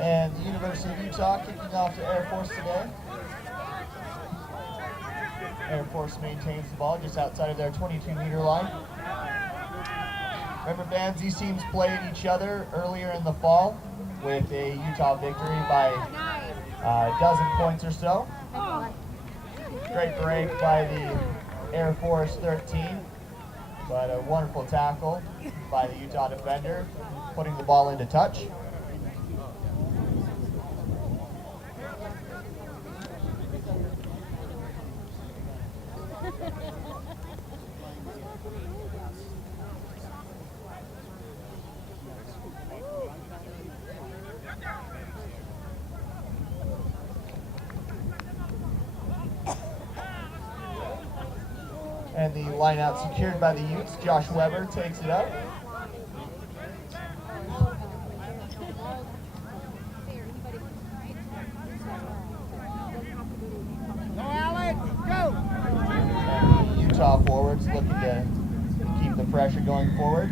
And the University of Utah kicking off the Air Force today. Air Force maintains the ball just outside of their 22-meter line. Remember, bands, these teams played each other earlier in the fall with a Utah victory by a dozen points or so. Great break by the Air Force 13, but a wonderful tackle by the Utah defender, putting the ball into touch. And the lineout secured by the Utes. Josh Weber takes it up. Go, Alex, go! And the Utah forwards looking to keep the pressure going forward.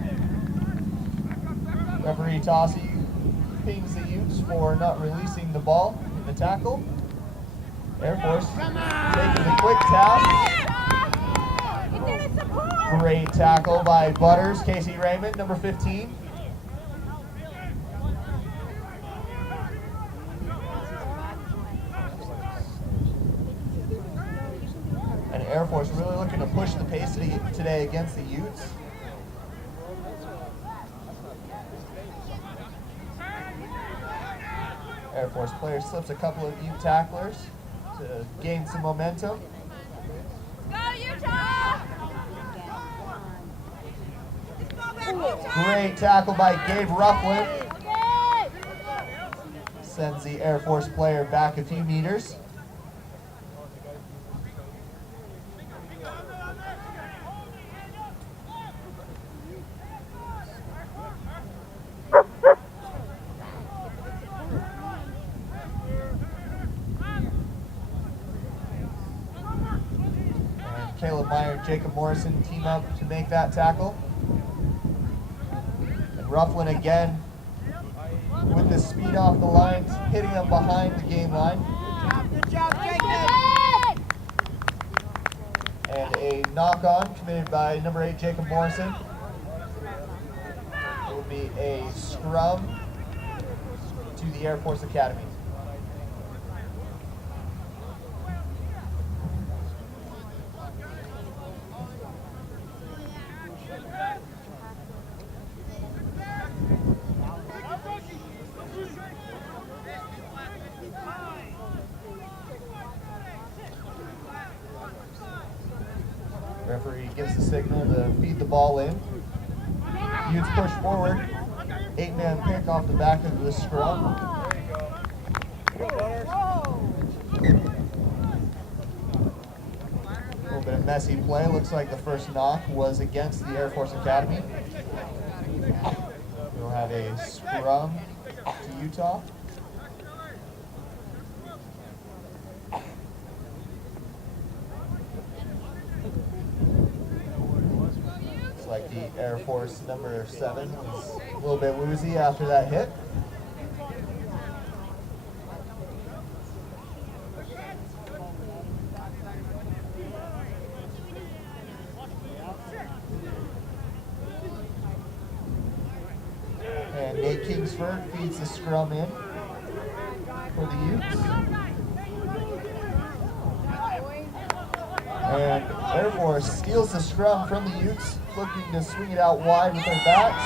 Referee Tossie pings the Utes for not releasing the ball in the tackle. Air Force taking the quick tap. Great tackle by Butters, Casey Raymond, number 15. And Air Force really looking to push the pace today against the Utes. Air Force player slips a couple of Ute tacklers to gain some momentum. Go, Utah! Great tackle by Gabe Rufflin. Sends the Air Force player back a few meters. And Caleb Meyer and Jacob Morrison team up to make that tackle. Rufflin again with the speed off the lines, hitting them behind the game line. Good job, Jacob! And a knock-on committed by number 8, Jacob Morrison. It will be a scrum to the Air Force Academy. Referee gives the signal to feed the ball in. Utes push forward. 8-man pick off the back of the scrum. A little bit of messy play. Looks like the first knock was against the Air Force Academy. We'll have a scrum to Utah. Like the Air Force number 7 was a little bit woozy after that hit. And Nate Kingsford feeds the scrum in for the Utes. And Air Force steals the scrum from the Utes, looking to swing it out wide with their backs.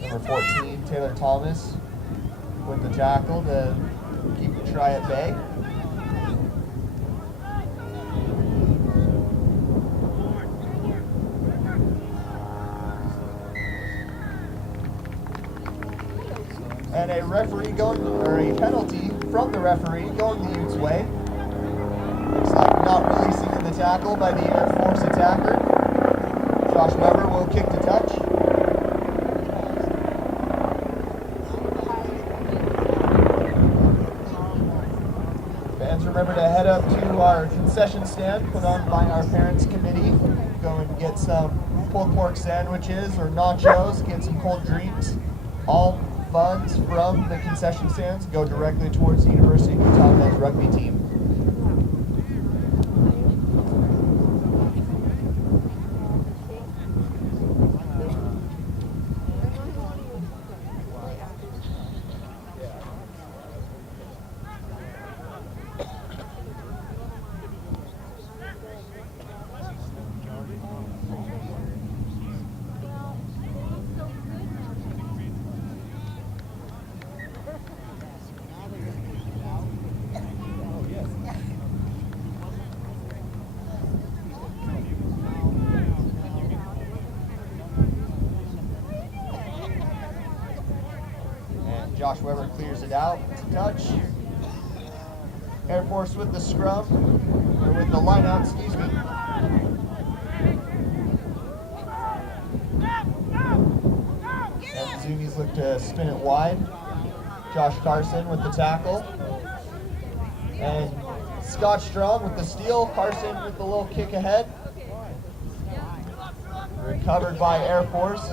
Number 14, Taylor Thomas, with the tackle to keep the try at bay. And a referee going, or a penalty from the referee going the Utes' way. Looks like not releasing in the tackle by the Air Force attacker. Josh Weber will kick to touch. Fans, remember to head up to our concession stand put on by our parents committee. go and get some pulled pork sandwiches or nachos, get some cold drinks. All funds from the concession stands go directly towards the University of Utah men's rugby team. Josh Weber clears it out. It's a touch. Air Force with the scrum, or with the line out, excuse me. And the Zoomies look to spin it wide. Josh Carson with the tackle. And Scott Strong with the steal. Carson with the little kick ahead. Recovered by Air Force.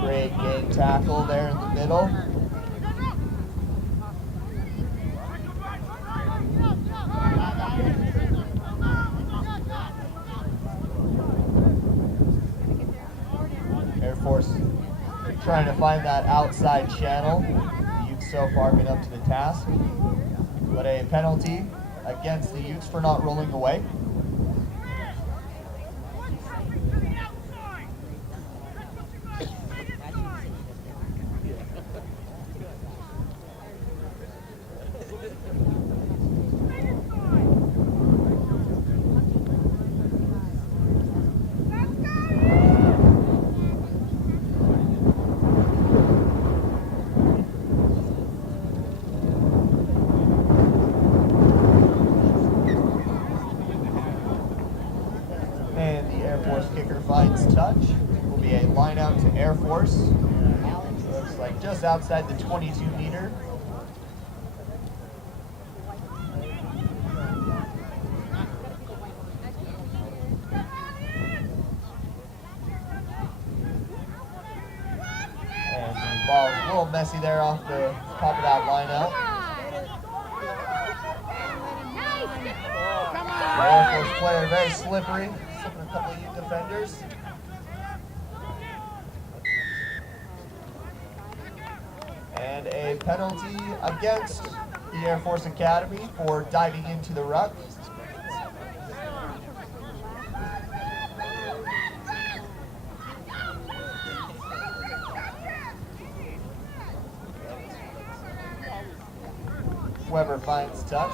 Great game tackle there in the middle. Air Force trying to find that outside channel. The Utes so far been up to the task. But a penalty against the Utes for not rolling away. Touch will be a line out to Air Force. Looks like just outside the 22 meter. And the ball is a little messy there off the top of that line out. The Air Force player very slippery, slipping a couple of Ute defenders. And a penalty against the Air Force Academy for diving into the ruck. Weber finds touch.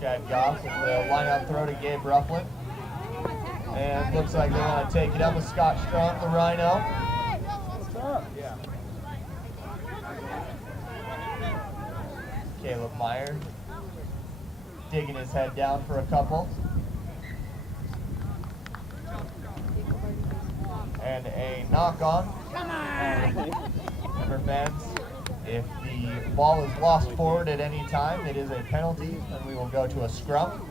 Chad Goff with the line-out throw to Gabe Rufflin. And looks like they want to take it up with Scott Strong, the Rhino. Caleb Meyer digging his head down for a couple. And a knock on. Remember, fans, if the ball is lost forward at any time, it is a penalty, and we will go to a scrum.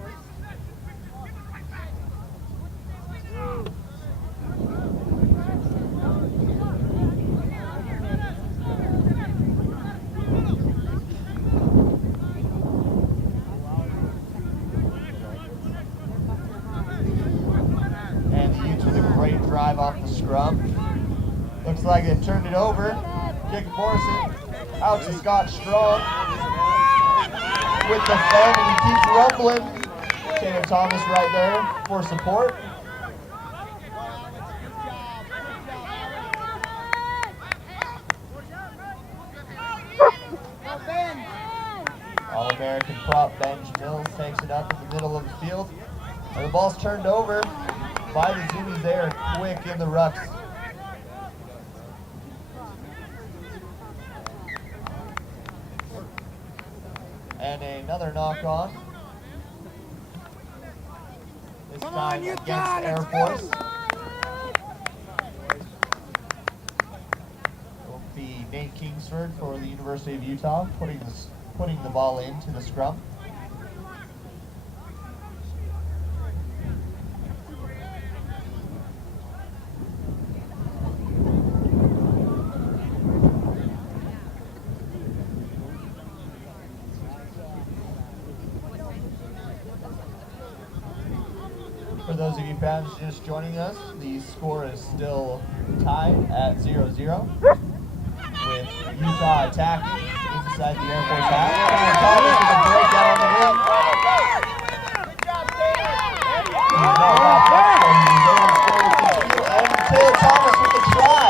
And the Utes with a great drive off the scrum. Looks like they've turned it over. Jacob Morrison out to Scott Strong with the fend, and he keeps rumbling. Taylor Thomas right there for support. All-American prop Benj Mills takes it up in the middle of the field. And the ball's turned over by the Zoomies there, quick in the rucks. And another knock on. This Come time on, Utah, against Air let's Force. go. Will be Nate Kingsford for the University of Utah putting the ball into the scrum. For those of you fans just joining us, the score is still tied at 0-0 with Utah attacking inside the Air Force half. And Thomas with a breakdown on the wing. He's not back up, so he's able to score with the two, and Taylor Thomas with the try.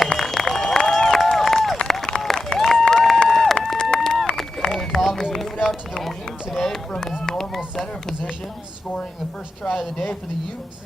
Taylor Thomas moving out to the wing today from his normal center position, scoring the first try of the day for the Utes.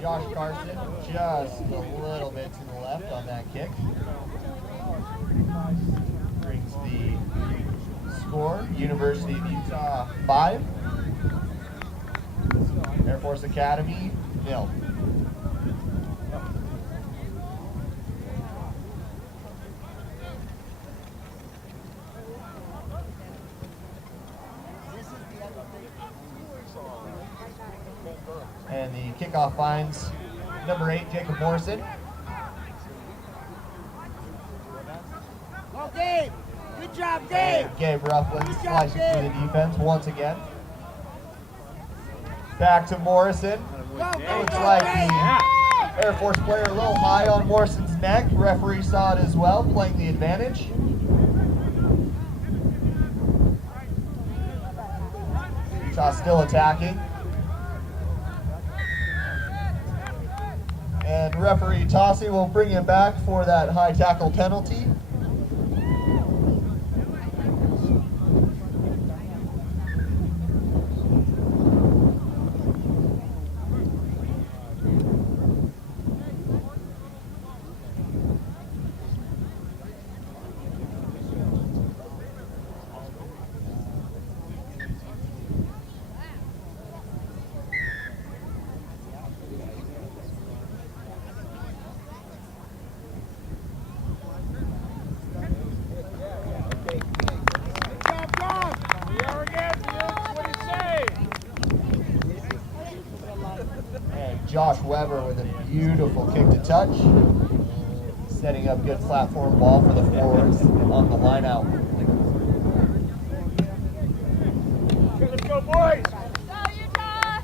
Josh Carson just a little bit to the left on that kick. Brings the score, University of Utah 5, Air Force Academy 0. And the kickoff finds number 8, Jacob Morrison. Well, Gabe. Good job, Gabe. And Gabe Rufflin Good job, slicing through Gabe. the defense once again. Back to Morrison. Go, It go, looks go, like Gabe. the Air Force player a little high on Morrison's neck. Referee saw it as well, playing the advantage. Utah still attacking. And referee Tossi will bring him back for that high tackle penalty. Josh Weber with a beautiful kick to touch, setting up good platform ball for the forwards on the line out. Let's go, boys. Go, Utah!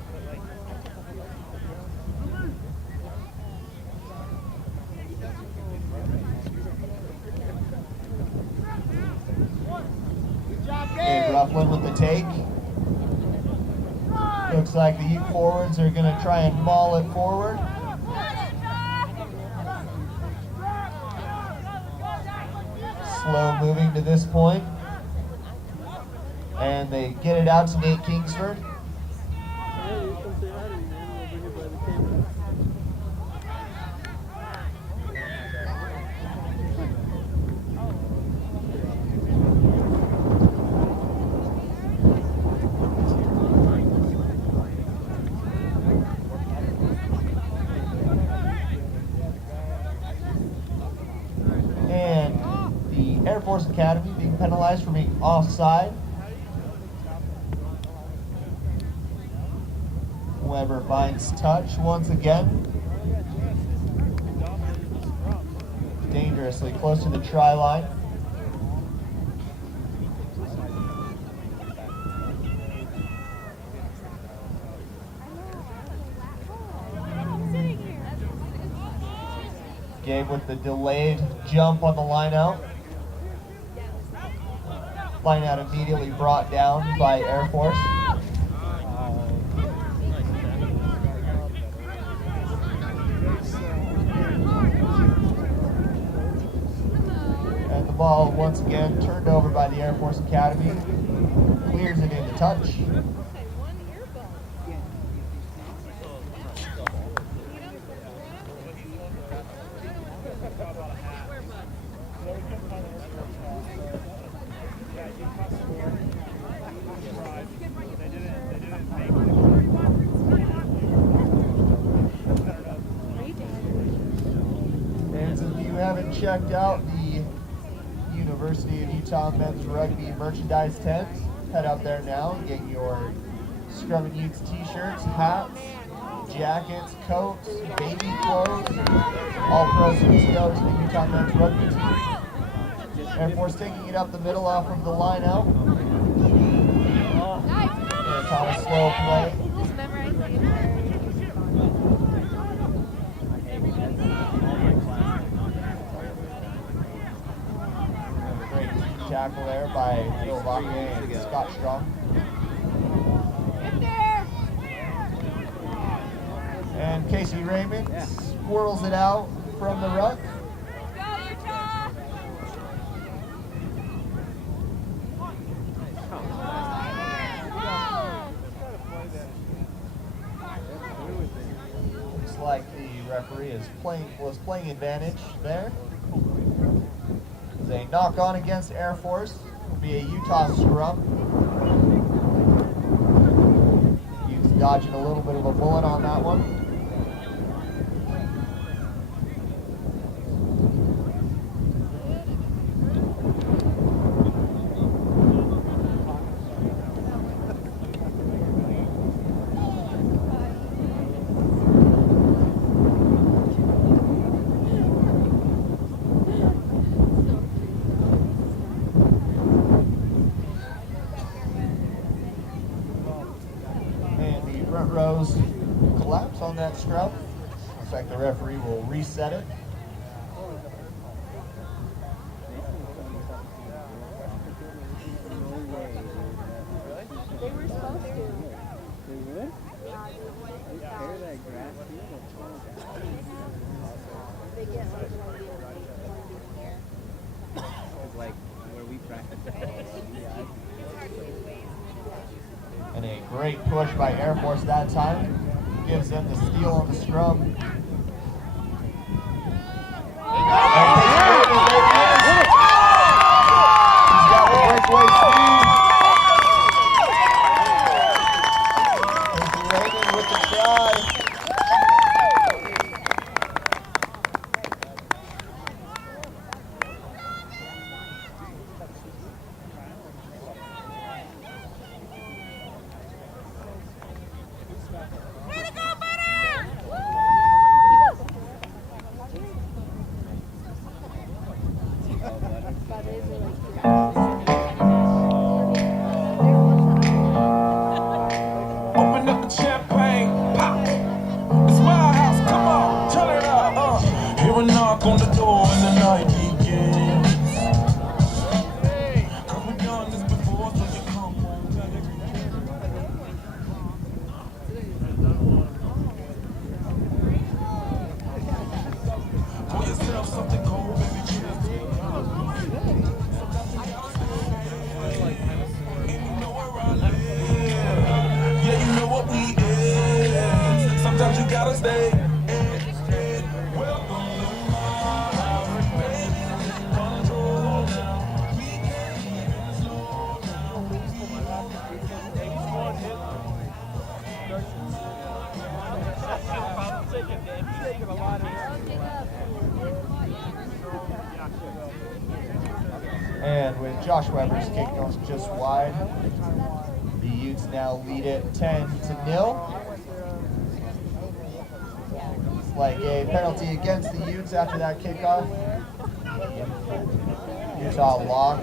Good job, Gabe Gabe. Rufflin with the take. Looks like the Ute forwards are going to try and maul it forward. Slow moving to this point. And they get it out to Nate Kingsford. And the Air Force Academy being penalized for being offside. Weber finds touch once again. dangerously close to the try line. Gabe with the delayed jump on the line out. Line out immediately brought down by Air Force. And the ball once again turned over by the Air Force Academy. Clears it into touch. And if you haven't checked out the University of Utah Men's Rugby merchandise tent, head up there now and get your Scrum and Utes t-shirts, hats, jackets, coats, baby clothes. All proceeds go to the Utah Men's Rugby team. Air Force taking it up the middle off of the line out. And on a slow play. Great team tackle there by Phil Vaca and Scott Strong. And Casey Raymond swirls it out from the ruck. Looks like the referee was playing advantage there. As a knock on against Air Force, will be a Utah scrum. Utes dodging a little bit of a bullet on that one. Front rows collapse on that scrum. Looks like the referee will reset it. They were supposed to. They would? Tear that grass field or fall down? They get like one here. Like where we practice. And a great push by Air Force that time. Gives them the steal on the scrum. And he's got the breakaway speed. Casey Raymond with the try. Open up the champagne, pop. It's my house, come on, turn it up. Hear a knock on the door and the night begins. Cause we've done this before, so you come on, pour yourself something cold, baby, cheers. And you know where I live. Yeah, you know what we is. Sometimes you gotta stay. Welcome to my house, baby. Control now. We can't even slow down. And with Josh Weber's kick goes just wide, the Utes now lead it 10-0. It's like a penalty against the Utes after that kickoff. Utah lock.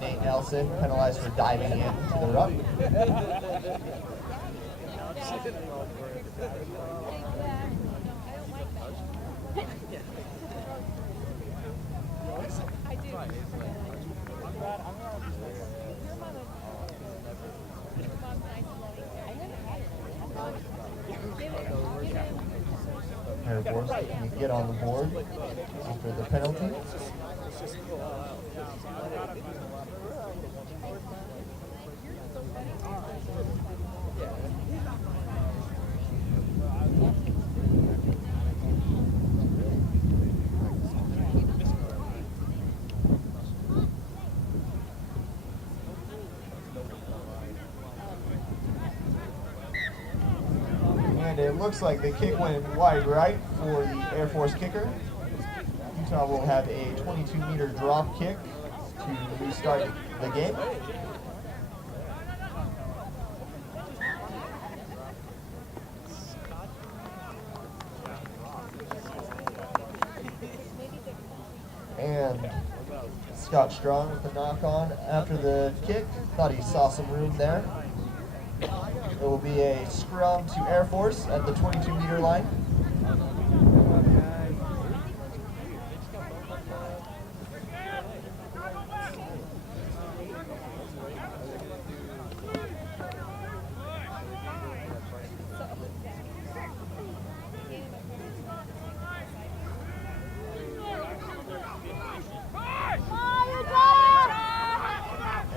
Nate Nelson penalized for diving into the ruck. Air Force can get on the board after the penalty. And it looks like the kick went wide right for the Air Force kicker. Utah will have a 22-meter drop kick to restart the game. And Scott Strong with the knock on after the kick. Thought he saw some room there. It will be a scrum to Air Force at the 22-meter line.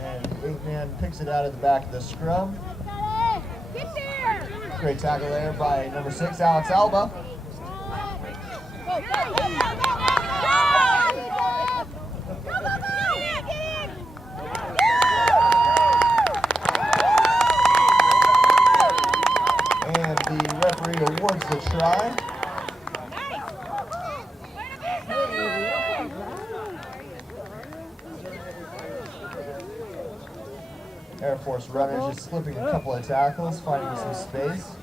And 8-man picks it out of the back of the scrum. Get there! Great tackle there by number 6, Alex Alba. And the referee awards the try. Air Force runners just slipping a couple of tackles, finding some space.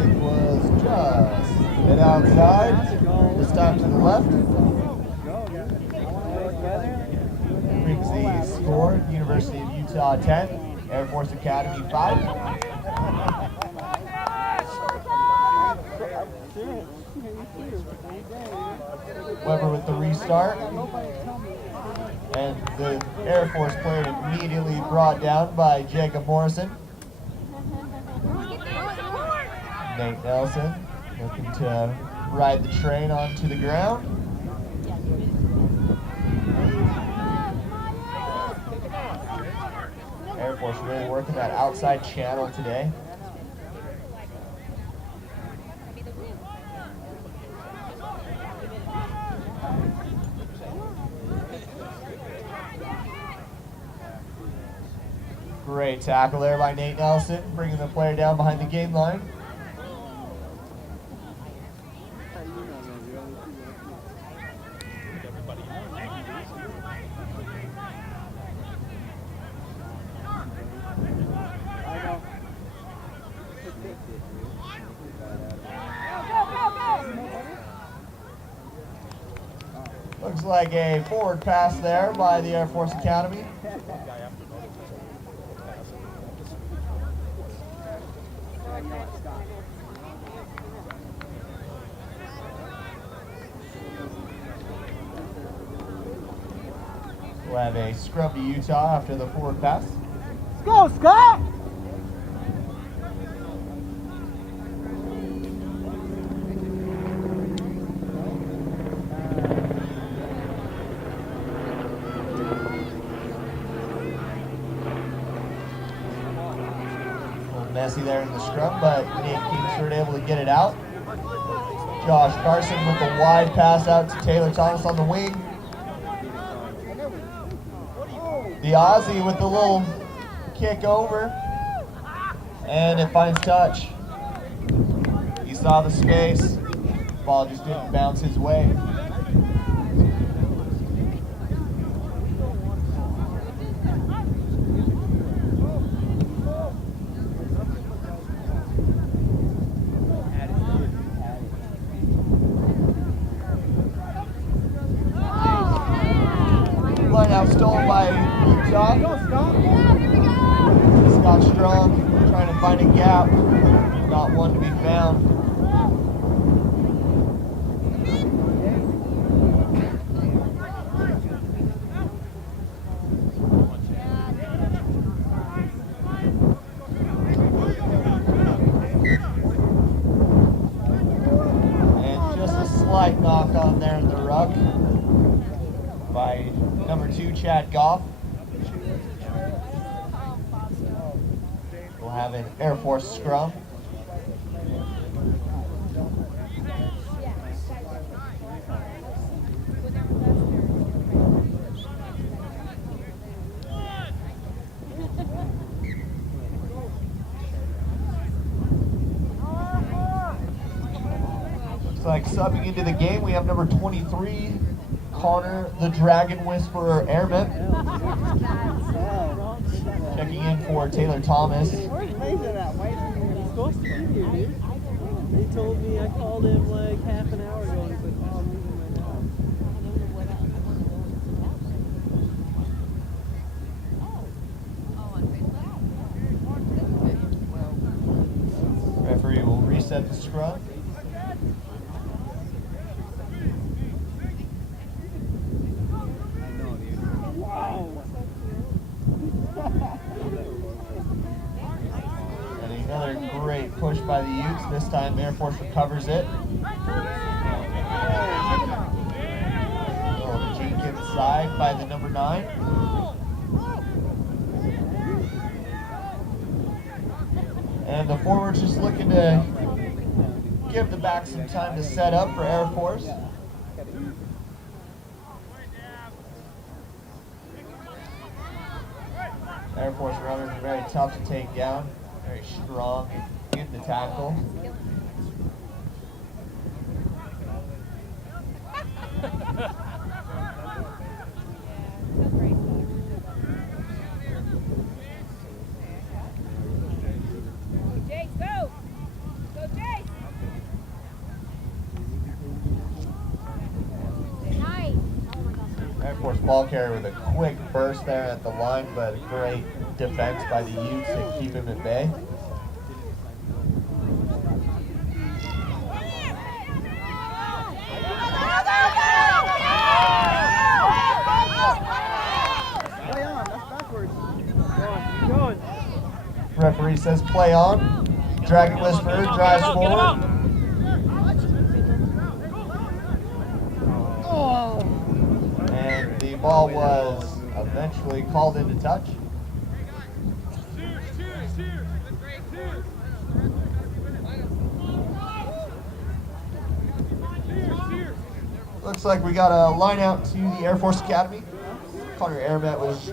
It was just a bit outside. This time to the left. Brings the score, University of Utah 10, Air Force Academy 5. Weber with the restart. And the Air Force player immediately brought down by Jacob Morrison. Nate Nelson looking to ride the train onto the ground. Air Force really working that outside channel today. Great tackle there by Nate Nelson, bringing the player down behind the game line. Looks like a forward pass there by the Air Force Academy. We'll have a scrum to Utah after the forward pass. Let's go, Scott! messy there in the scrum, but Nate Kingsford able to get it out. Josh Carson with the wide pass out to Taylor Thomas on the wing. The Aussie with the little kick over, and it finds touch. He saw the space, ball just didn't bounce his way. Line out stolen by Utah. Scott Strong trying to find a gap, not one to be found. And just a slight knock on there in the ruck by number 2, Chad Goff. We'll have an Air Force scrum. Looks like subbing into the game, we have number 23, Connor the Dragon Whisperer Airman. Checking in for Taylor Thomas. Where's Mason at? Why isn't he supposed to be here, dude? They told me, I called him like half an hour ago and he's like, oh, I'm leaving right now. Referee will reset the scrum. And another great push by the Utes. This time Air Force recovers it. Oh, Jenkins side by the number 9. And the forwards just looking to give the back some time to set up for Air Force. Air Force runners are very tough to take down, very strong in the tackle. Jace, go! Go, Jace! Nice! Air Force ball carrier with a quick burst there at the line, but great defense by the Utes to keep him at bay. Play on, that's backwards. Go on, keep going. Referee says play on. Dragon Whisperer drives forward. And the ball was eventually called into touch. Looks like we got a line out to the Air Force Academy. Connor Airmet was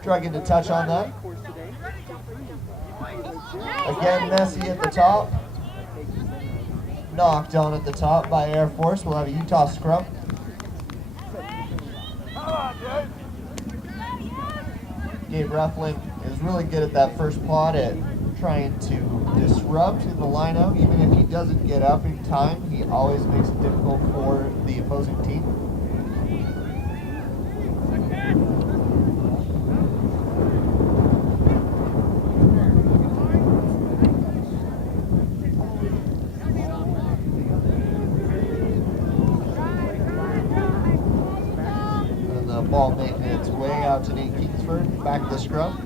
dragging to touch on that. Again, messy at the top. Knocked on at the top by Air Force. We'll have a Utah scrum. Gabe Ruffling is really good at that first pod at trying to disrupt in the lineup. Even if he doesn't get up in time, he always makes it difficult for the opposing team. And the ball making its way out to Nate Kingsford, back to the scrum.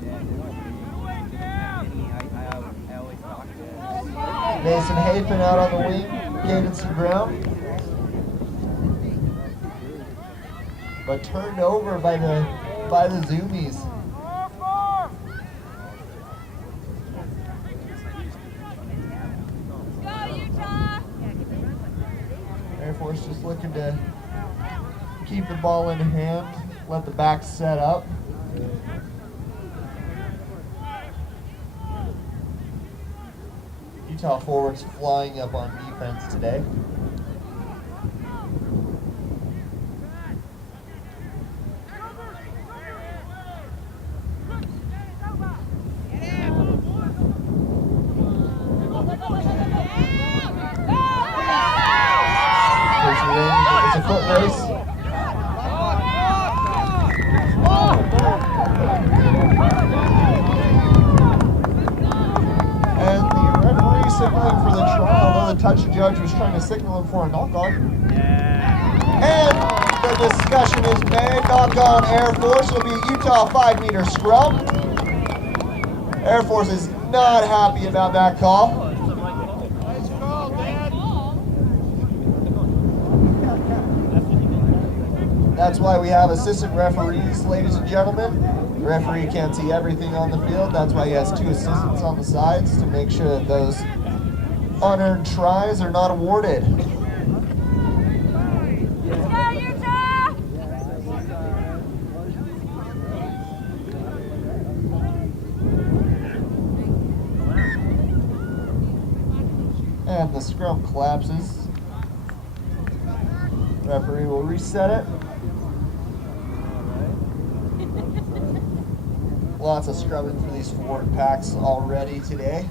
Mason Hafen out on the wing, gaining some ground. But turned over by the Zoomies. Force just looking to keep the ball in hand, let the back set up. Utah forwards flying up on defense today. It's a foot race. And the referee signaling for the try, although the touch judge was trying to signal him for a knock-on. And the discussion is made. Knock-on Air Force will be a Utah 5-meter scrum. Air Force is not happy about that call. That's why we have assistant referees, ladies and gentlemen. The referee can't see everything on the field. That's why he has 2 assistants on the sides to make sure that those unearned tries are not awarded. Let's go, Utah! And the scrum collapses. Referee will reset it. Lots of scrubbing for these forward packs already today.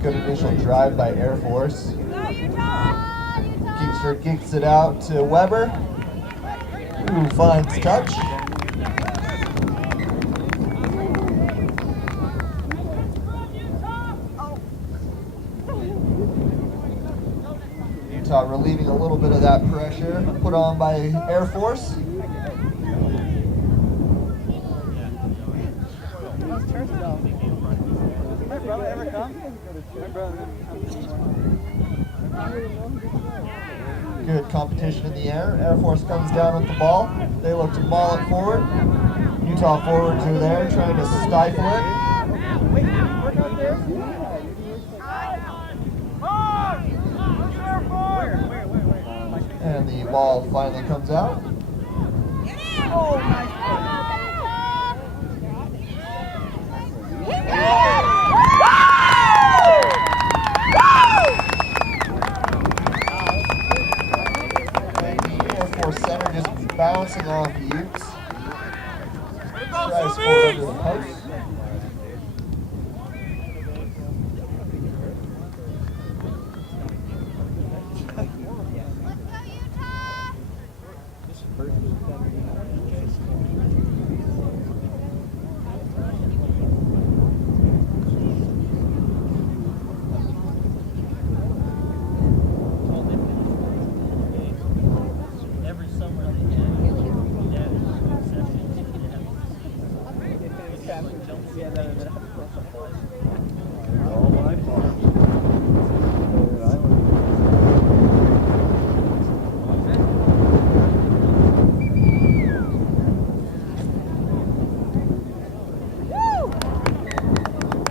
Good initial drive by Air Force. Kingsford kicks it out to Weber, who finds touch. Utah relieving a little bit of that pressure put on by Air Force. Good competition in the air. Air Force comes down with the ball. They look to maul it forward. Utah forwards are there trying to stifle it. And the ball finally comes out. Oh, nice. Air Force center just bouncing off Utes. Try to score over the post.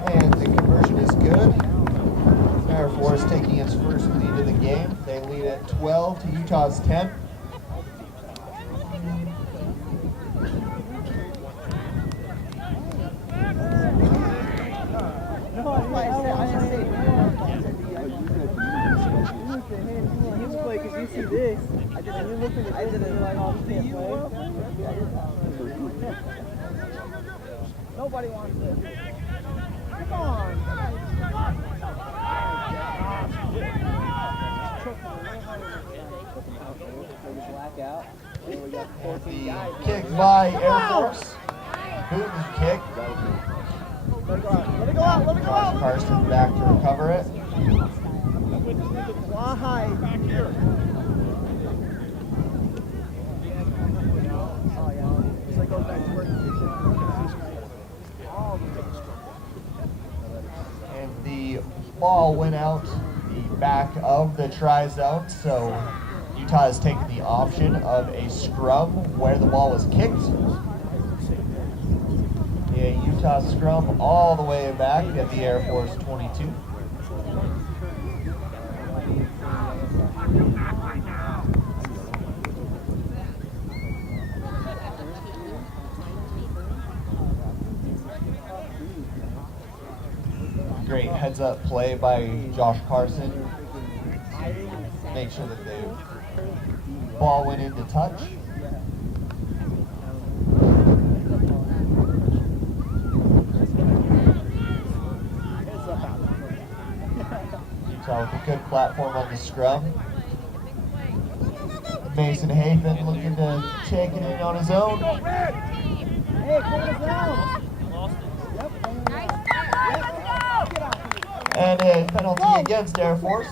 And the conversion is good. Air Force taking its first lead of the game. They lead at 12 to Utah's 10. Nobody wants it. Come on. The kick by Air Force. Putin's kick. Let it go out. Let it go out. Let it go out. Carson back to recover it. Why? Back here. Oh, yeah. So it goes back to work. And the ball went out the back of the try zone, so Utah has taken the option of a scrum where the ball was kicked. A Utah scrum all the way back at the Air Force 22. Great heads up play by Josh Carson. Make sure that the ball went into touch. Utah with a good platform on the scrum. Mason Hafen looking to take it in on his own. Hey, put us down. And a penalty against Air Force.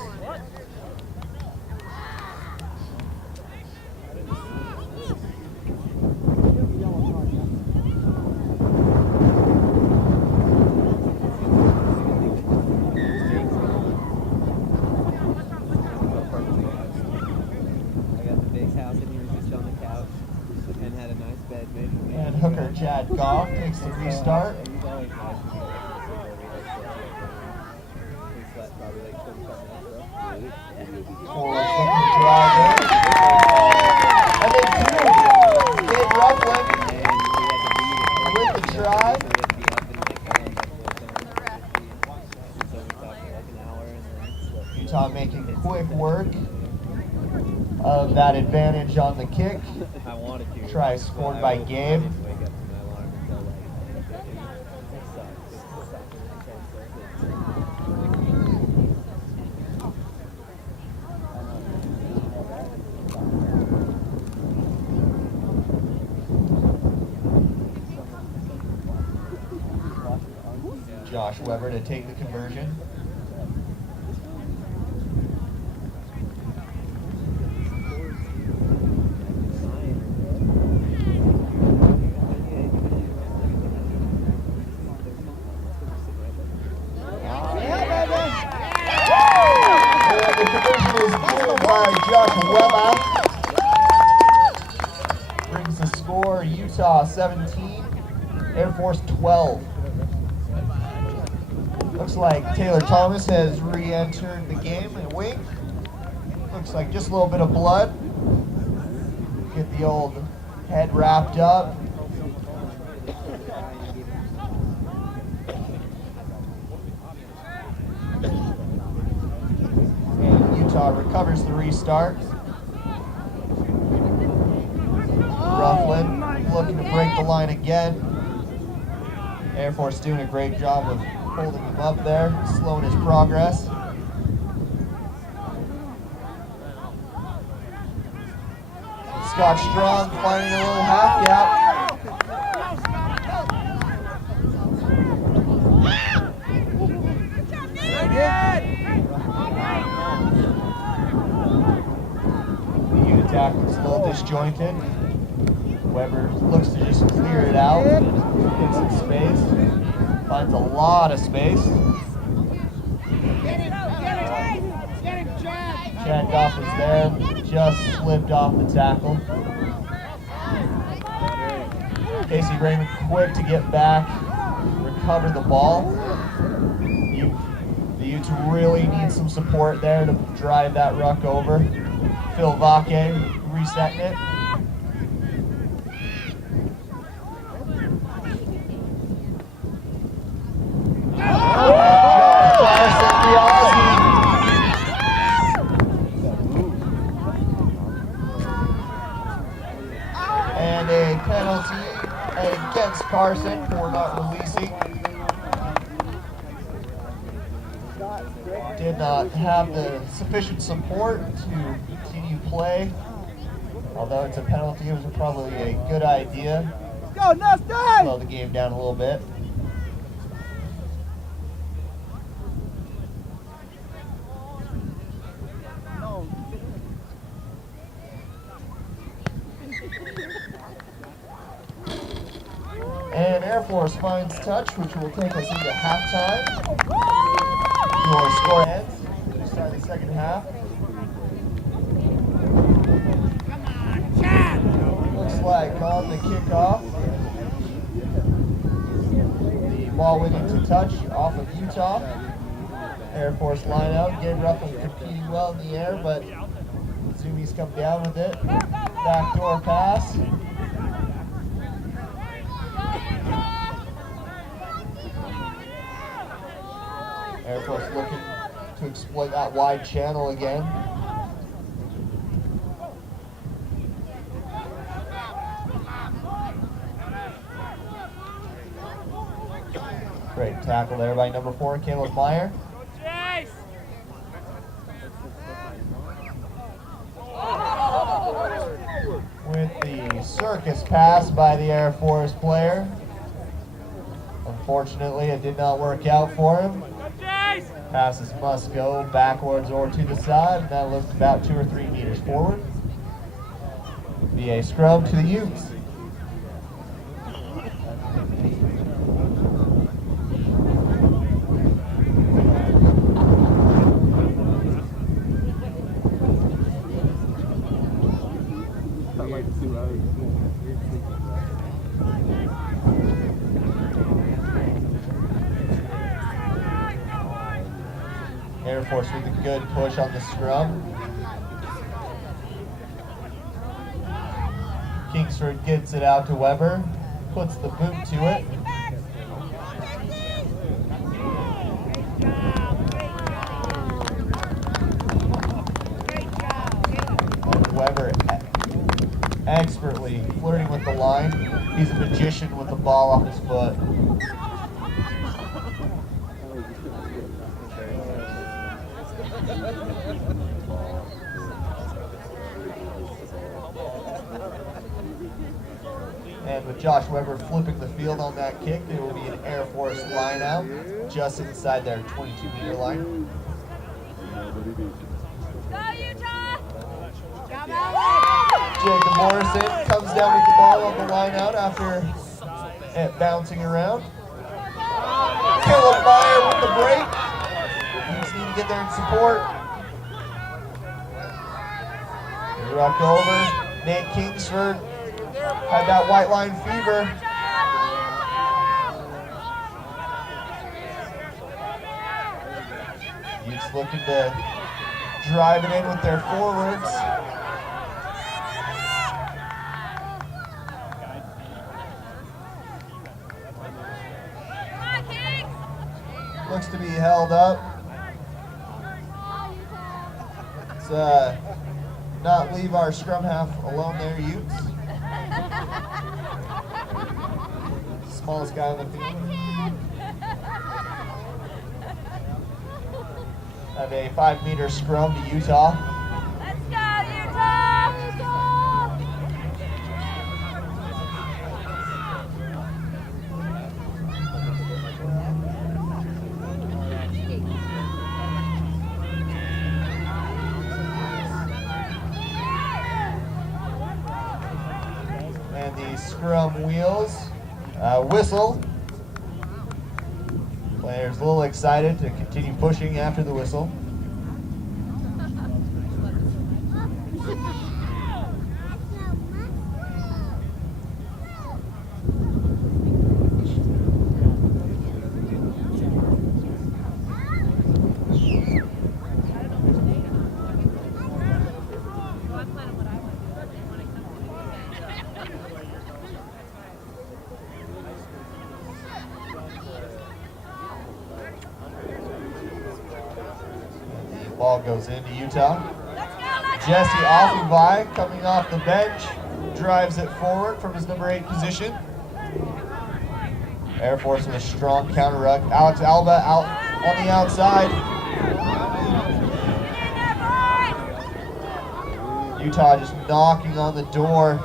And hooker Chad Goff takes the restart. Forward footing drive in. And they do. Gabe Rufflin with the try. Utah making quick work of that advantage on the kick. Try scored by Gabe. Josh Weber to take the conversion. Brings the score Utah 17, Air Force 12. Looks like Taylor Thomas has re-entered the game at wing. Looks like just a little bit of blood. Get the old head wrapped up. And Utah recovers the restart. Rufflin looking to break the line again. Air Force doing a great job of holding him up there, slowing his progress. Scott Strong finding a little half gap. The U attack was a little disjointed. Weber looks to just clear it out, get some space, finds a lot of space. Chad Goff was there, just slipped off the tackle. Casey Raymond quick to get back, recover the ball. The Utes really need some support there to drive that ruck over. Phil Vake resetting it. And a penalty against Carson for not releasing. Did not have the sufficient support to continue play. Although it's a penalty, it was probably a good idea. Go, next time! Slow the game down a little bit. And Air Force finds touch, which will take us into halftime. Your score ends. second half. Looks like on the kickoff, the ball went into touch off of Utah. Air Force line out. Gabe Ruffin competing well in the air, but Zoomies come down with it. Backdoor pass. Air Force looking to exploit that wide channel again. Great tackle there by number 4, Caleb Meyer. With the circus pass by the Air Force player. Unfortunately, it did not work out for him. Passes must go backwards or to the side, and that looks about 2 or 3 meters forward. Be a scrum to the Utes. Air Force with a good push on the scrum. Kingsford gets it out to Weber, puts the boot to it. And Weber expertly flirting with the line. He's a magician with the ball off his foot. And with Josh Weber flipping the field on that kick, it will be an Air Force line out just inside their 22-meter line. Jacob Morrison comes down with the ball on the line out after it bouncing around. Caleb Meyer with the break. You just need to get there and support. Ruck over. Nate Kingsford had that white line fever. Utes looking to drive it in with their forwards. Looks to be held up. Let's not leave our scrum half alone there, Utes. Smallest guy on the field. Have a 5-meter scrum to Utah. Let's go, Utah! Let's go! And the scrum wheels. Whistle. Players a little excited to continue pushing after the whistle. Ball goes into Utah. Jesse Offenby coming off the bench, drives it forward from his number 8 position. Air Force with a strong counter ruck. Alex Alba out on the outside. Utah just knocking on the door.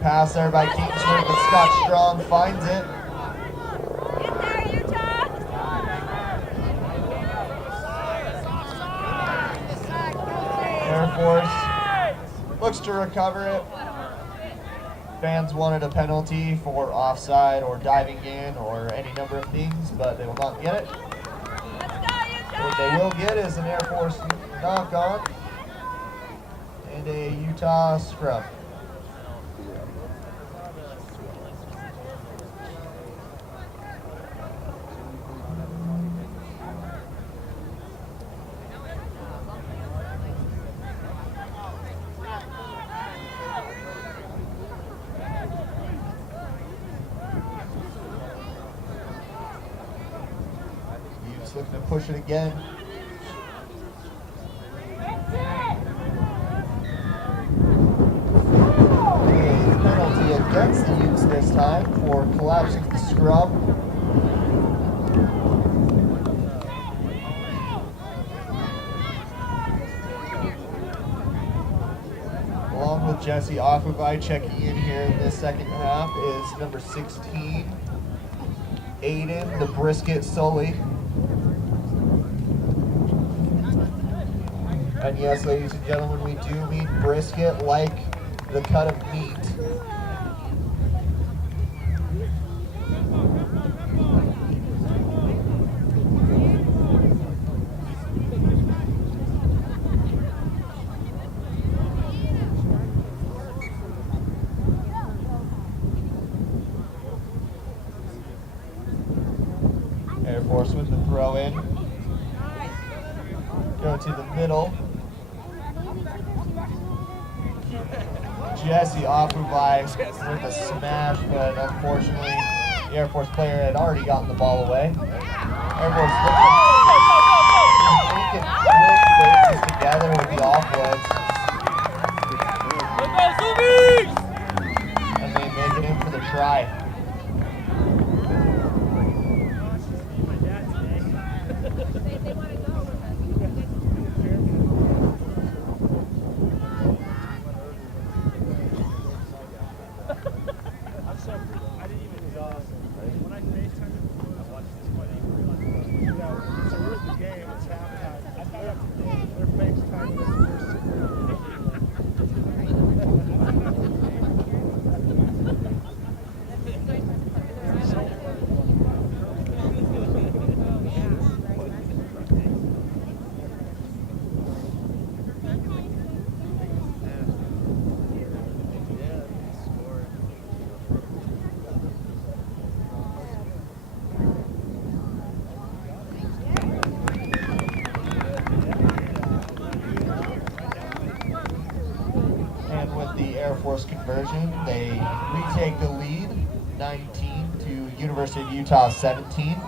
Pass there by Kingsford, but Scott Strong finds it. Get there, Utah! Air Force looks to recover it. Fans wanted a penalty for offside or diving in or any number of things, but they will not get it. What they will get is an Air Force knock on and a Utah scrum. Looking to push it again. A penalty against the Utes this time for collapsing the scrum. Along with Jesse Offenby checking in here in this second half is number 16, Aiden the Brisket Sully. And yes, ladies and gentlemen, we do mean brisket like the cut of meat. Air Force with the throw in. Go to the middle. Jesse Offenby with a smash, but unfortunately the Air Force player had already gotten the ball away. Air Force making quick bases together with the offloads. And they make it in for the try. Air Force conversion. They retake the lead, 19 to University of Utah 17.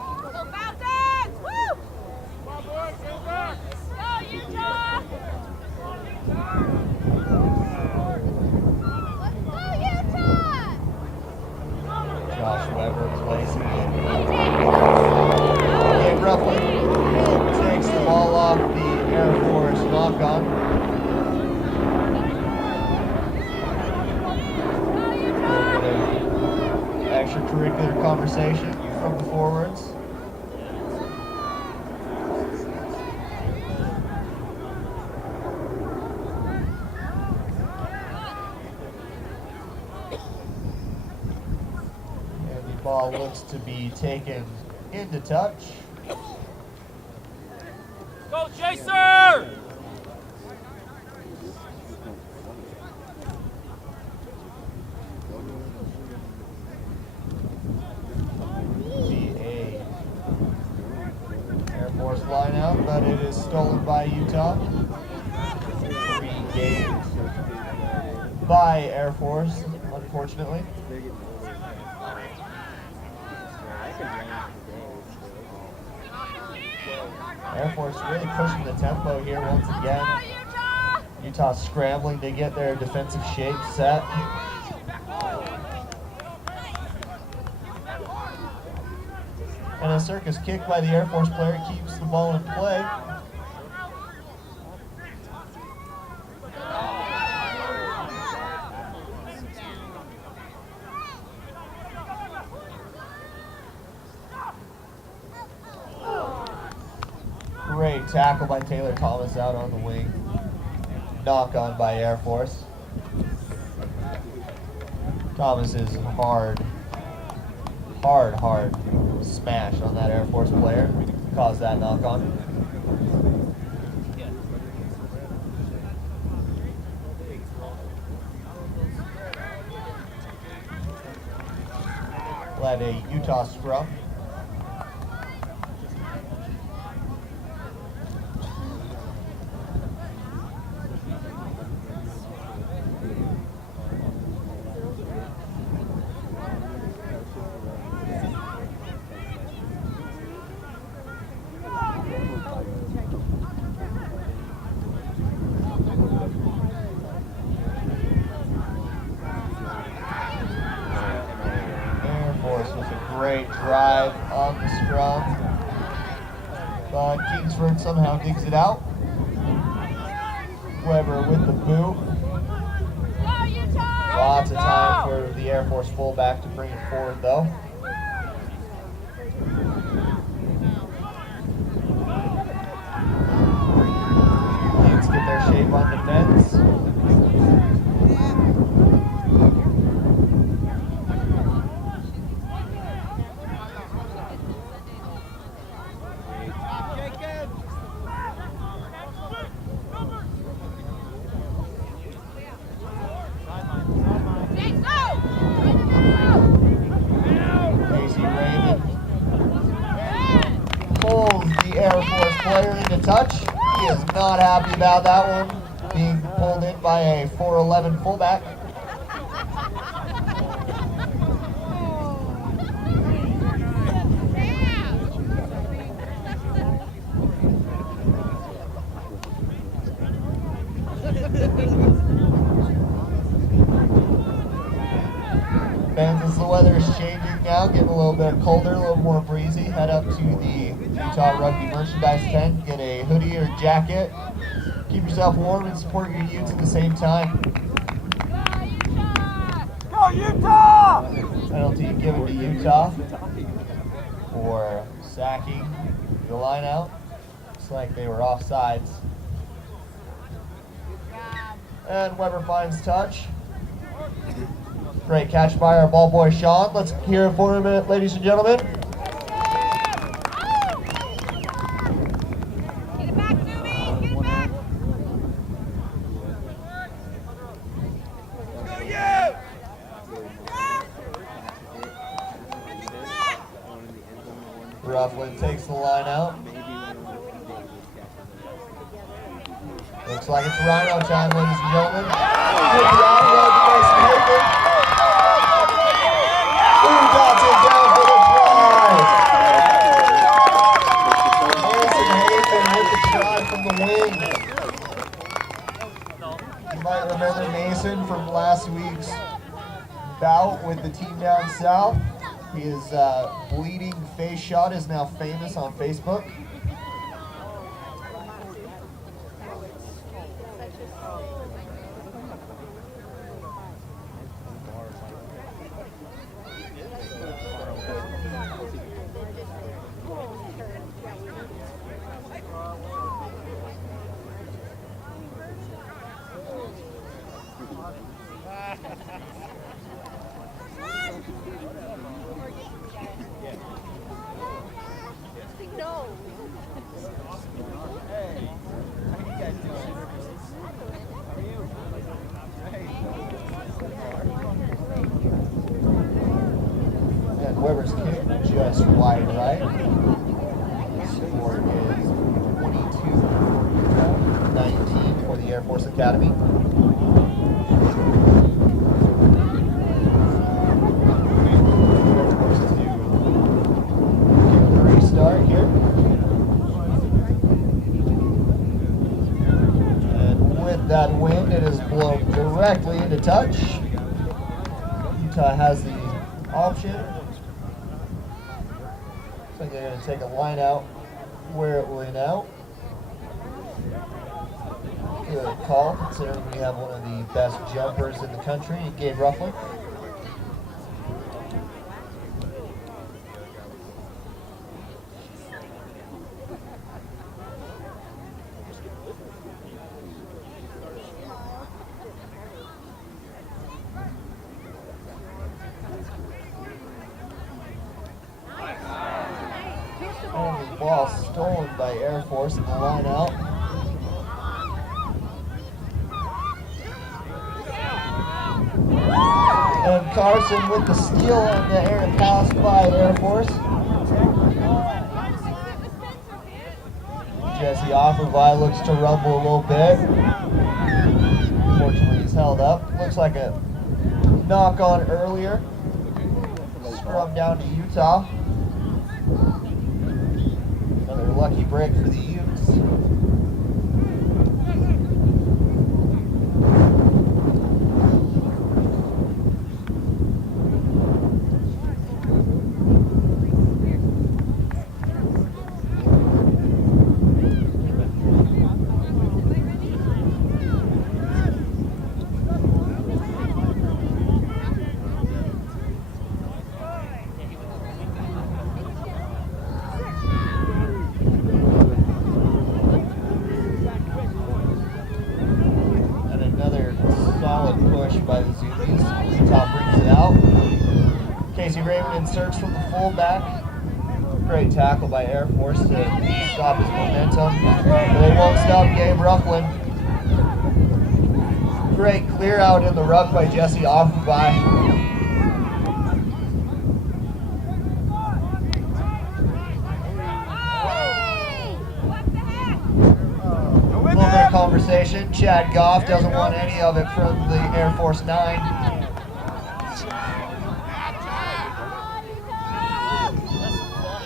Josh Weber placing it. Okay, roughly takes the ball off the Air Force knock-on. Extracurricular conversation from the forwards. And the ball looks to be taken into touch. Go, Chaser! Line out, but it is stolen by Utah. Regained by Air Force, unfortunately. Air Force really pushing the tempo here once again. Utah scrambling to get their defensive shape set. And a circus kick by the Air Force player keeps the ball in play. Great tackle by Taylor Thomas out on the wing. Knock on by Air Force. Thomas's hard smash on that Air Force player caused that knock on. Led a Utah scrum. Great drive on the scrum, but Kingsford somehow digs it out. Weber with the boot. Lots of time for the Air Force fullback to bring it forward though. Lions get their shape on defense. Player into touch. He is not happy about that one being pulled in by a 4'11" fullback. As the weather is changing now, getting a little bit colder, a little more breezy, head up to the Utah Rugby merchandise tent, get a hoodie or jacket, keep yourself warm and support your Utes at the same time. Go Utah! Penalty given to Utah for sacking the line out. Looks like they were offsides. And Weber finds touch. Great catch by our ball boy Sean. Let's hear it for him, ladies and gentlemen. Get it back, Newbie! Get it back! Go you! Rufflin takes the line out. Looks like it's Rhino time, ladies and gentlemen. Got it down for the try. Mason Hayden with the try from the wing. You might remember Mason from last week's bout with the team down south. His bleeding face shot is now famous on Facebook. And Weber's kick just wide right. The score is 22-19 for the Air Force Academy. Air Force to kick the restart here. And with that wind, it is blown directly into touch. Utah has the option. I think they're going to take a line out where it went out. Good call, considering we have one of the best jumpers in the country, Gabe Rufflin. Air Force in the line out. And Carson with the steal on the air pass by Air Force. Jesse Offerby looks to rumble a little bit. Unfortunately, he's held up. Looks like a knock on earlier. Scrum down to Utah. Another lucky break for the Utes. By the Zoomies. Utah brings it out. Casey Raymond inserts from the fullback. Great tackle by Air Force to stop his momentum. But they won't stop Gabe Rufflin. Great clear out in the ruck by Jesse Offerby. Conversation. Chad Goff doesn't want any of it from the Air Force 9.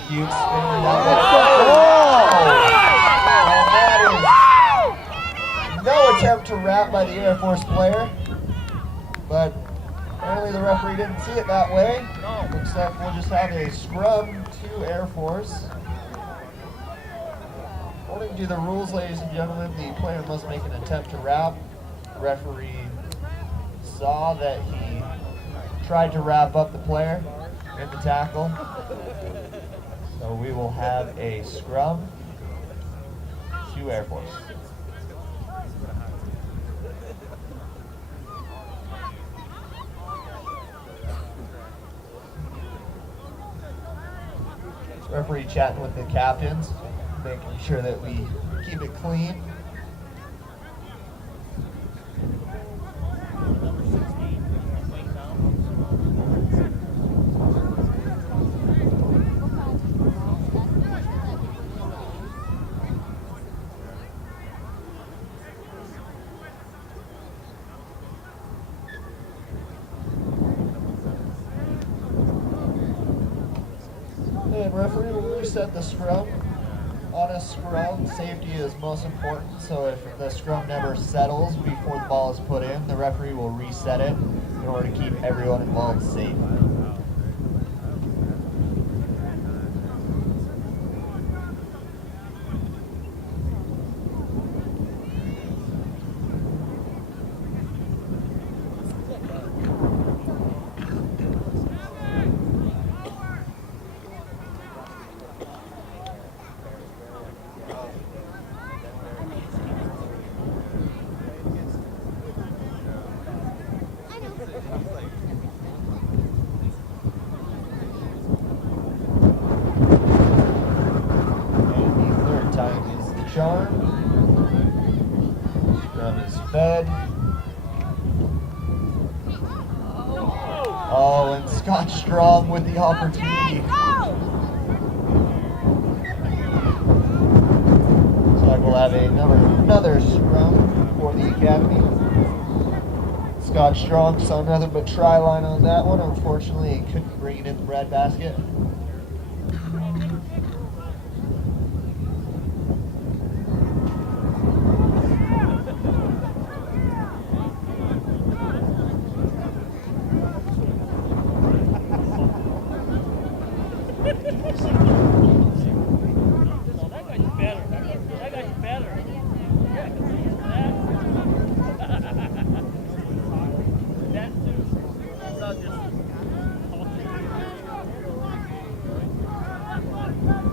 Utes spinning that way. And that is no attempt to wrap by the Air Force player, but apparently the referee didn't see it that way. Looks like we'll just have a scrum to Air Force. According to the rules, ladies and gentlemen, the player must make an attempt to wrap. The referee saw that he tried to wrap up the player in the tackle. So we will have a scrum to Air Force. Referee chatting with the captains, making sure that we keep it clean. And referee will reset the scrum. On a scrum, safety is most important, so if the scrum never settles before the ball is put in, the referee will reset it in order to keep everyone involved safe. Charm. Scrum is fed. Oh, and Scott Strong with the opportunity. Looks like we'll have another scrum for the Academy. Scott Strong saw nothing but try line on that one. Unfortunately, he couldn't bring it in the breadbasket.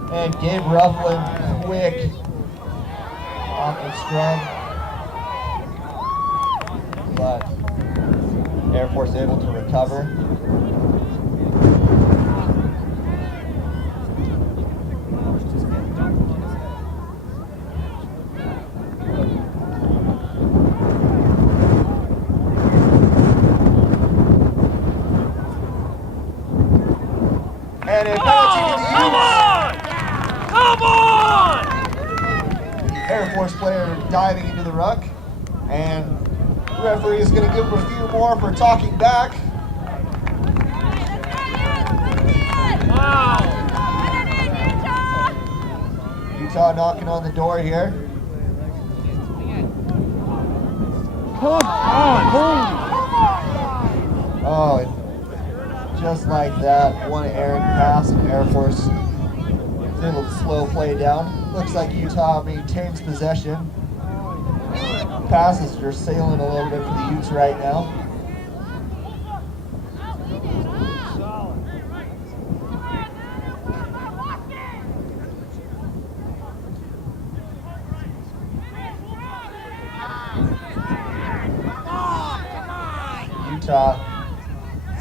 And Gabe Rufflin quick off the scrum, but Air Force able to recover. And a penalty to the Utes. Come on! The Air Force player diving into the ruck. And the referee is going to give him a few more for talking back. Wow! Utah knocking on the door here. Oh, and just like that, one errant pass and Air Force is able to slow play down. Looks like Utah maintains possession. Passes are sailing a little bit for the Utes right now. Utah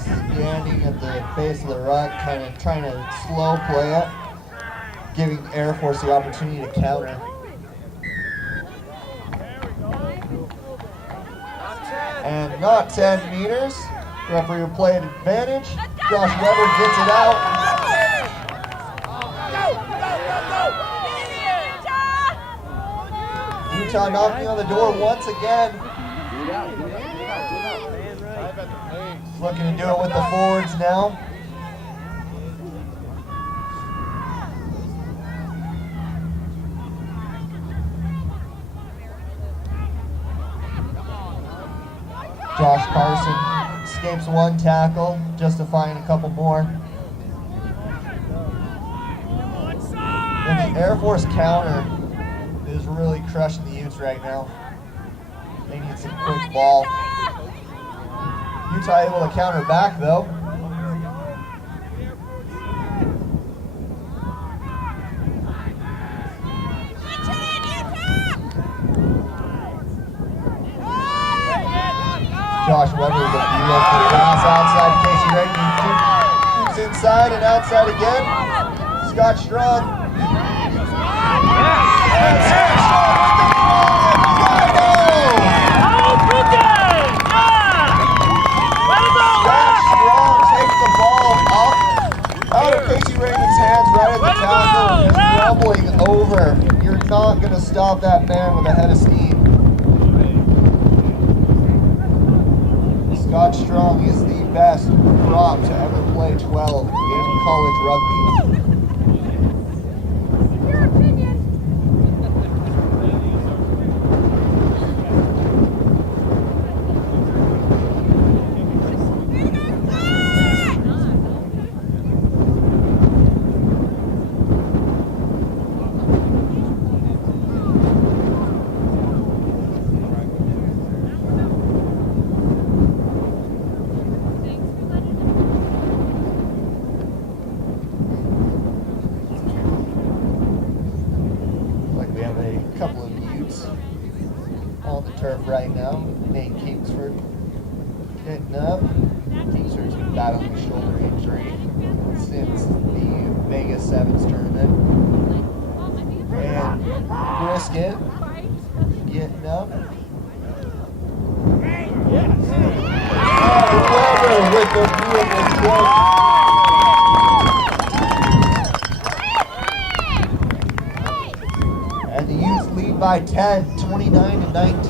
standing at the base of the ruck, kind of trying to slow play it, giving Air Force the opportunity to counter. And not 10 meters. Referee will play at advantage. Josh Weber gets it out. Utah knocking on the door once again. Looking to do it with the forwards now. Josh Carson escapes one tackle, justifying a couple more. And the Air Force counter is really crushing the Utes right now. They need some quick ball. Utah able to counter back though. Josh Weber with a beautiful pass outside Casey Reagan. Keeps inside and outside again. Scott Strong. And Scott Strong with the ball. We gotta go. Scott Strong takes the ball out of Casey Reagan's hands right at the tackle. Just rumbling over. You're not gonna stop that man with a head of steam. Scott Strong is the best prop to ever play 12 in college rugby. Your opinion. Right now, Nate Kingsford getting up. Kingsford's been battling a shoulder injury since the Vegas Sevens tournament. And Brisket getting up. And Weber with the beautiful stroke. And the Utes lead by 10, 29-19.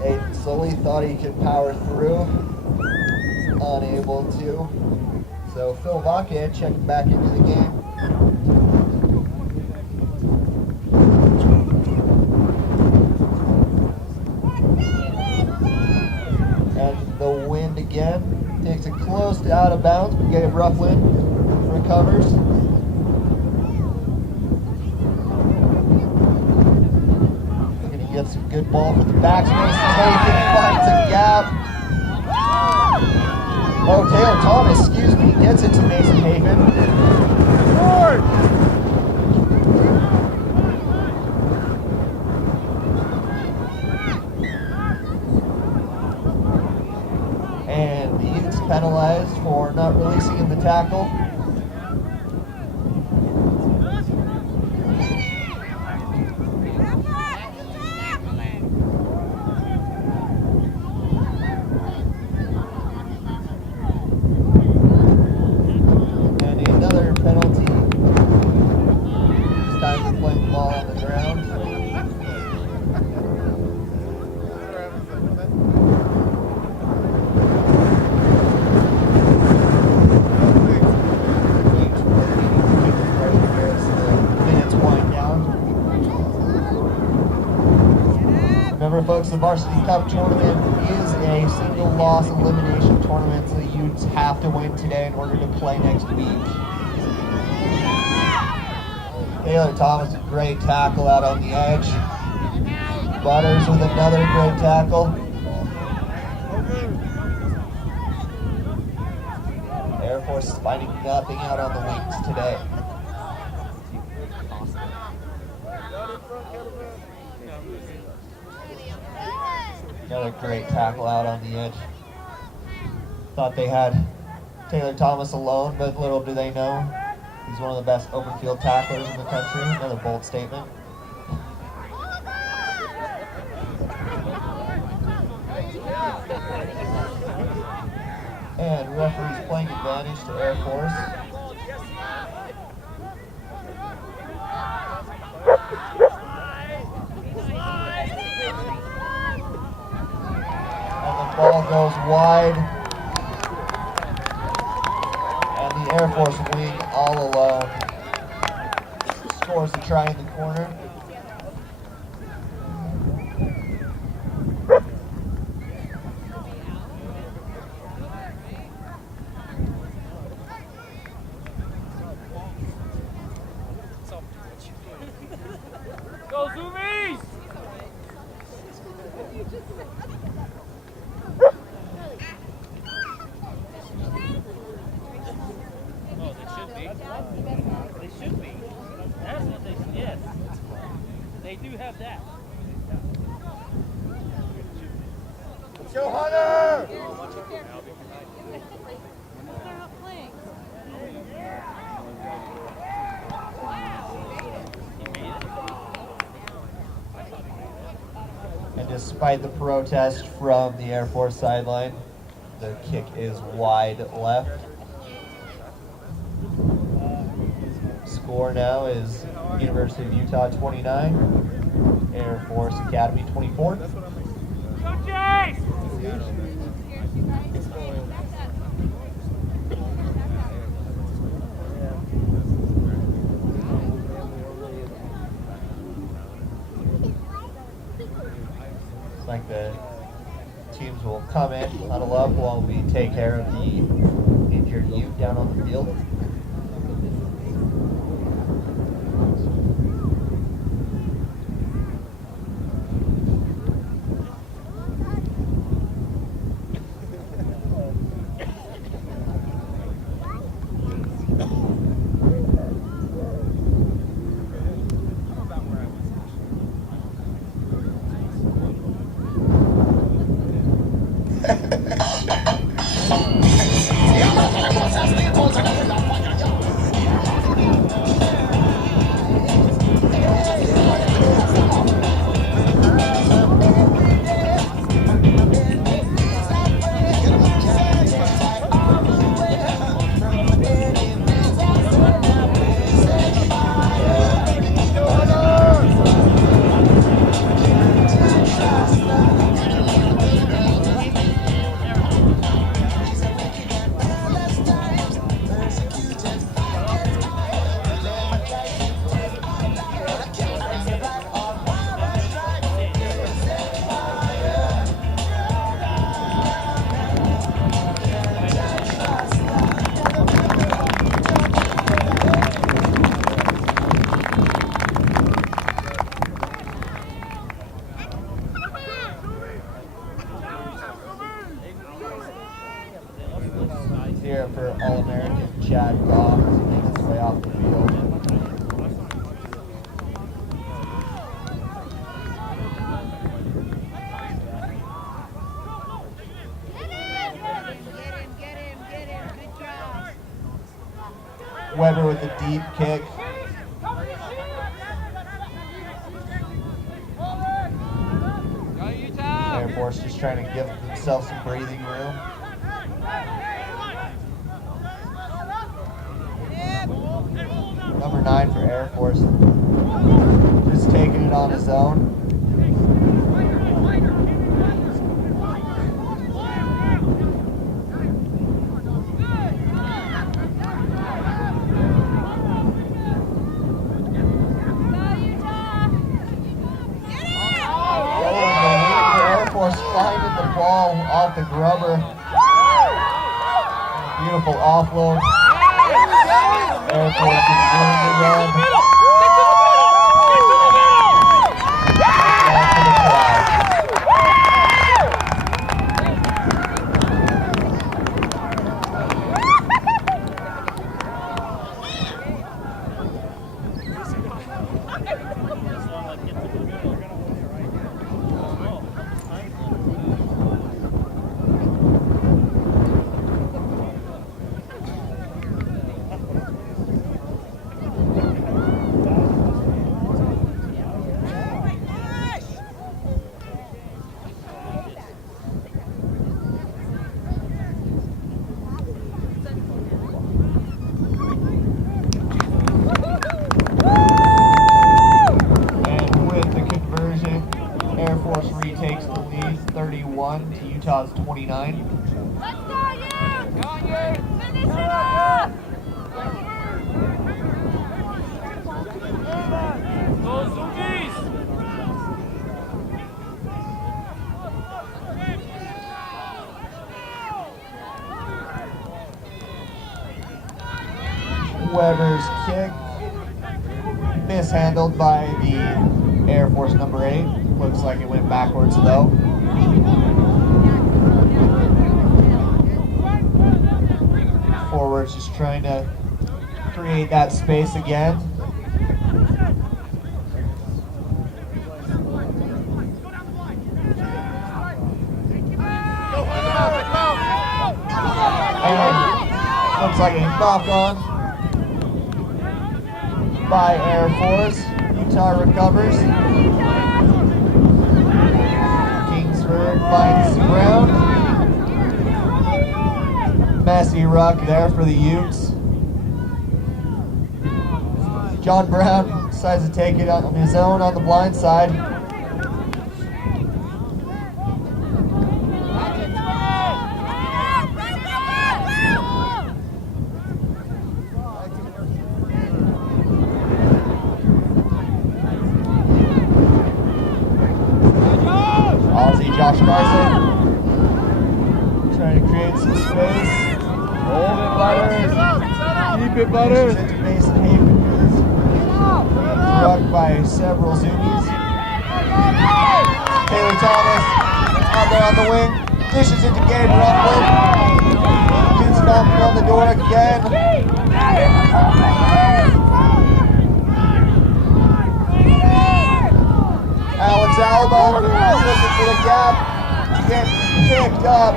Aiden Sully thought he could power through, unable to. So Phil Vaca checking back into the game. And the wind again takes it close to out of bounds, but Gabe Rufflin recovers. Looking to get some good ball for the backspace. Taken, finds a gap. Oh, Taylor Thomas, excuse me, gets it to Mason Haven. And the Utes penalized for not releasing in the tackle. the Varsity Cup tournament is a single loss elimination tournament, so the Utes have to win today in order to play next week. Taylor Thomas, a great tackle out on the edge. Butters with another great tackle. Air Force is finding nothing out on the wings today. Another great tackle out on the edge. Thought they had Taylor Thomas alone, but little do they know, he's one of the best open field tacklers in the country. Another bold statement. And referees playing advantage to Air Force. And the ball goes wide. And the Air Force wing all alone scores a try in the corner. Go Zoomies! Oh, they should be. They should be. That's what they, yes. They do have that. Let's go, Hunter! And despite the protest from the Air Force sideline, the kick is wide left. Score now is University of Utah 29, Air Force Academy 24. Go Jace! Looks like the teams will come in, huddle up while we take care of the injured Ute down on the field. Here for All-American Chad Goff as he makes his way off the field. Weber with the deep kick. Air Force just trying to give themselves some breathing room. Number 9 for Air Force, just taking it on his own. fumble offload. Air Force is doing the run. Down for the try. Takes the lead 31 to Utah's 29. Let's go, Finish it up! Go Zoomies! Weber's kick mishandled by the Air Force number 8. Looks like it went backwards though. Forwards just trying to create that space again. And looks like a knock on by Air Force. Utah recovers. Kingsford finds Brown. Messy ruck there for the Utes. John Brown decides to take it on his own on the blind side. Josh Carson trying to create some space. Hold it, Butters. Keep it, Butters. Into Mason Havens. Struck by several Zoomies. Taylor Thomas out there on the wing. Dishes into Gabe Rufflin. Dude's knocking on the door again. Alex Alba looking for the gap, getting picked up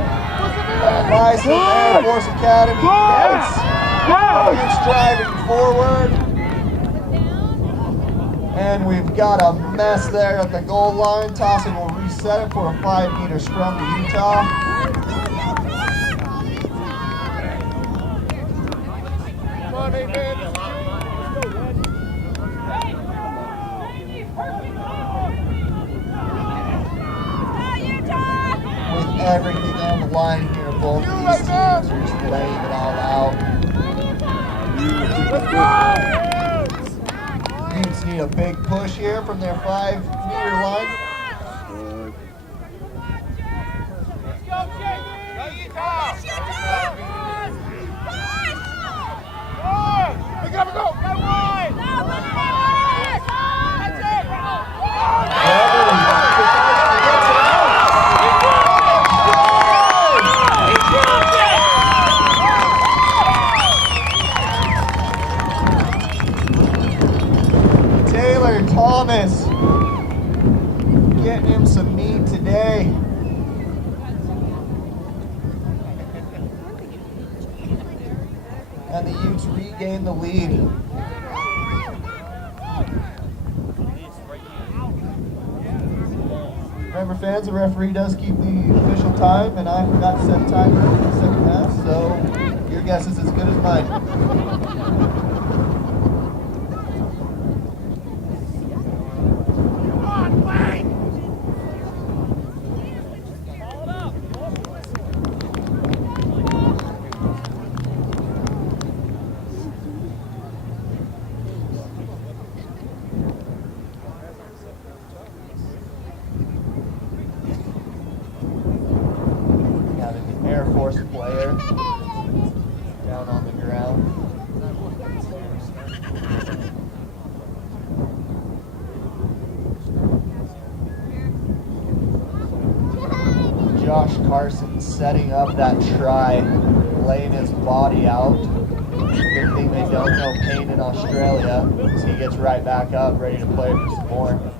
by some Air Force Academy kids. It's driving forward. And we've got a mess there at the goal line. Tossin will reset it for a 5-meter scrum to Utah. Come on, baby. Everything on the line here, both of these teams are just laying it all out. Utes need a big push here from their 5-meter line. Thomas getting him some meat today. And the Utes regain the lead. Remember fans, the referee does keep the official time, and I forgot to set a timer in the second half, so your guess is as good as mine. Air Force player Carson setting up that try, laying his body out. Good thing they don't know pain in Australia, so he gets right back up, ready to play for some more.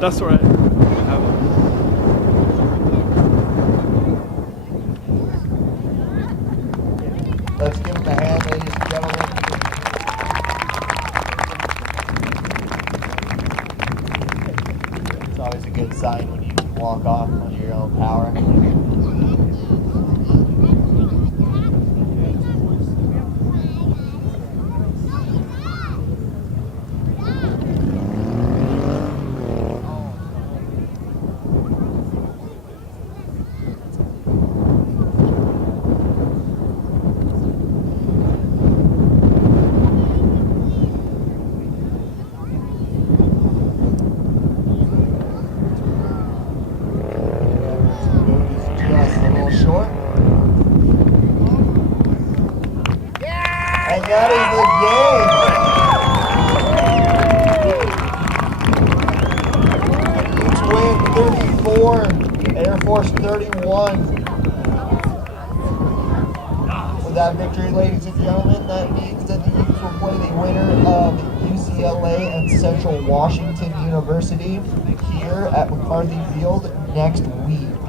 That's right. Let's give him a hand, ladies and gentlemen. It's always a good sign when you can walk off on your own power. Short. And that is the game. Utes win 34, Air Force 31. With that victory, ladies and gentlemen, that means that the Utes will play the winner of UCLA and Central Washington University here at McCarthy Field next week.